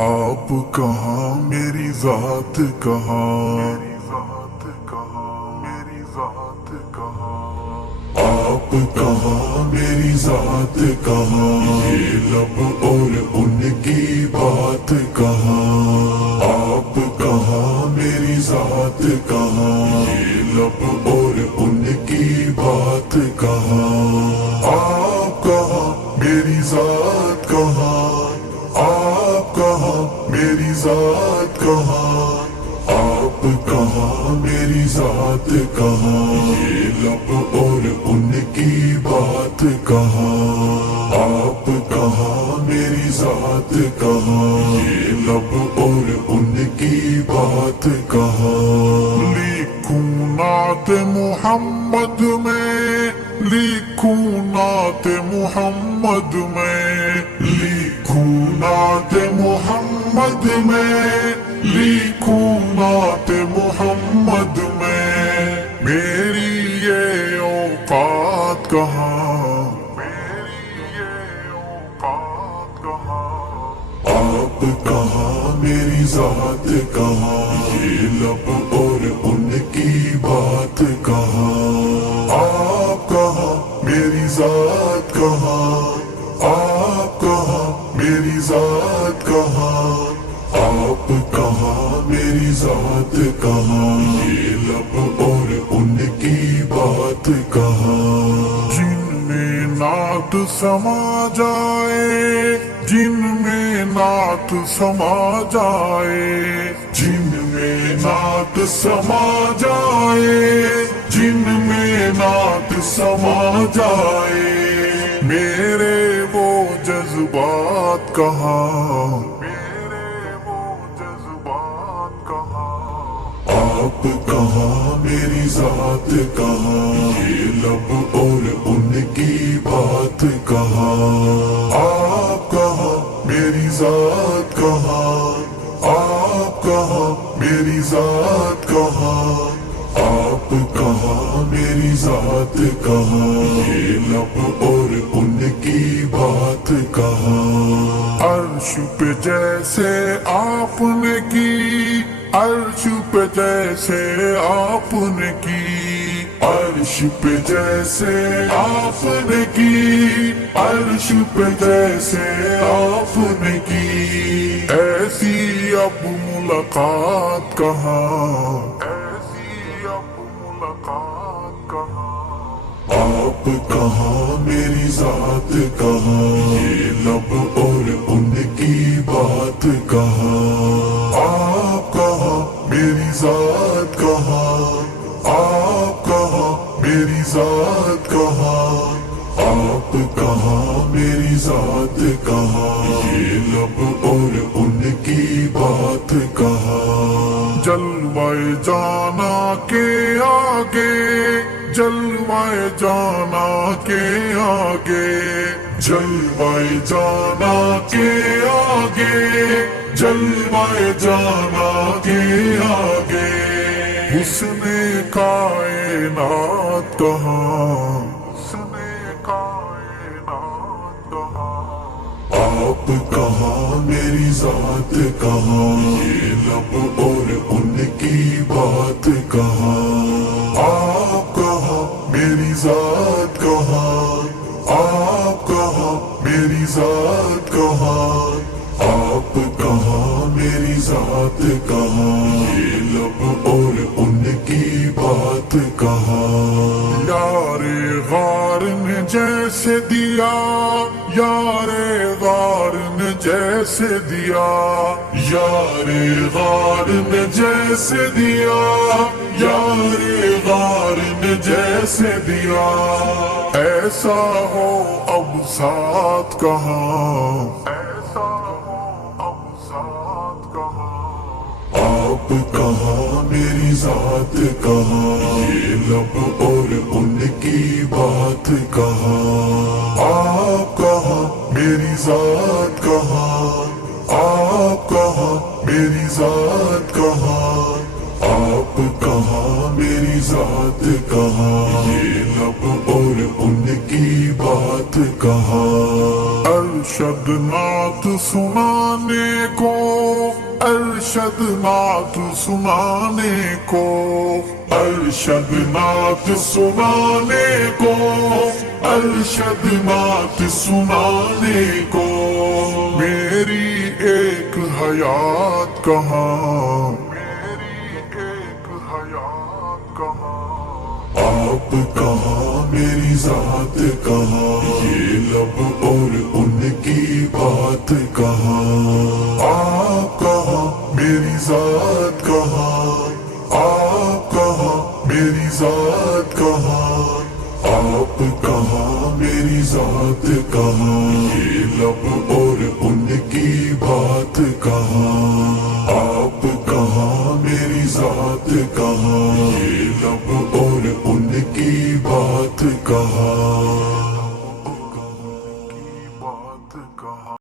آپ کہاں میری ذات کہاں، آپ کہاں میری ذات کہاں، یہ لب اور ان کی بات کہاں، آپ کہاں میری ذات کہاں، یہ لب اور ان کی بات کہاں، آپ کہاں میری ذات کہاں، آپ کہاں میری ذات کہاں، آپ کہاں میری ذات کہاں، یہ لب اور ان کی بات کہاں، آپ کہاں میری ذات کہاں، یہ لب اور ان کی بات کہاں۔ لکھوں نعت محمد میں، لکھوں نعت محمد میں، لکھوں نعت محمد میں، لکھوں نعت محمد میں، میری یہ اوقات کہاں، میری یہ اوقات کہاں، آپ کہاں میری ذات کہاں، یہ لب اور ان کی بات کہاں، آپ کہاں میری ذات کہاں، آپ کہاں میری ذات کہاں، آپ کہاں میری ذات کہاں، یہ لب اور ان کی بات کہاں۔ جن میں نعت سما جائے، جن میں نعت سما جائے، جن میں نعت سما جائے، جن میں نعت سما جائے، میرے وہ جذبات کہاں، آپ کہاں میری ذات کہاں، یہ لب اور ان کی بات کہاں، آپ کہاں میری ذات کہاں، آپ کہاں میری ذات کہاں، آپ کہاں میری ذات کہاں، یہ لب اور ان کی بات کہاں۔ عرش پہ جیسے آپ نے کی، عرش پہ جیسے آپ نے کی، عرش پہ جیسے آپ نے کی، عرش پہ جیسے آپ نے کی، ایسی اب ملاقات کہاں، ایسی اب ملاقات کہاں، آپ کہاں میری ذات کہاں، یہ لب اور ان کی بات کہاں، آپ کہاں میری ذات کہاں، آپ کہاں میری ذات کہاں، آپ کہاں میری ذات کہاں، یہ لب اور ان کی بات کہاں۔ جلوہ جانا کے آگے، جلوہ جانا کے آگے، جلوہ جانا کے آگے، جلوہ جانا کے آگے، حسن کائنات کہاں، حسن کائنات کہاں، آپ کہاں میری ذات کہاں، یہ لب اور ان کی بات کہاں، آپ کہاں میری ذات کہاں، آپ کہاں میری ذات کہاں، آپ کہاں میری ذات کہاں، یہ لب اور ان کی بات کہاں۔ یار غار نے جیسے دیا، یار غار نے جیسے دیا، یار غار نے جیسے دیا، یار غار نے جیسے دیا، ایسا ہو اب ساتھ کہاں، ایسا ہو اب ساتھ کہاں، آپ کہاں میری ذات کہاں، یہ لب اور ان کی بات کہاں، آپ کہاں میری ذات کہاں، آپ کہاں میری ذات کہاں، آپ کہاں میری ذات کہاں، یہ لب اور ان کی بات کہاں۔ عرش ارشد نعت سنانے کو، ارشد نعت سنانے کو، ارشد نعت سنانے کو، ارشد نعت سنانے کو، میری ایک حیات کہاں، میری ایک حیات کہاں، آپ کہاں میری ذات کہاں، یہ لب اور ان کی بات کہاں، آپ کہاں میری ذات کہاں، آپ کہاں میری ذات کہاں، آپ کہاں میری ذات کہاں، یہ لب اور ان کی بات کہاں، آپ کہاں میری ذات کہاں، یہ لب اور ان کی بات کہاں۔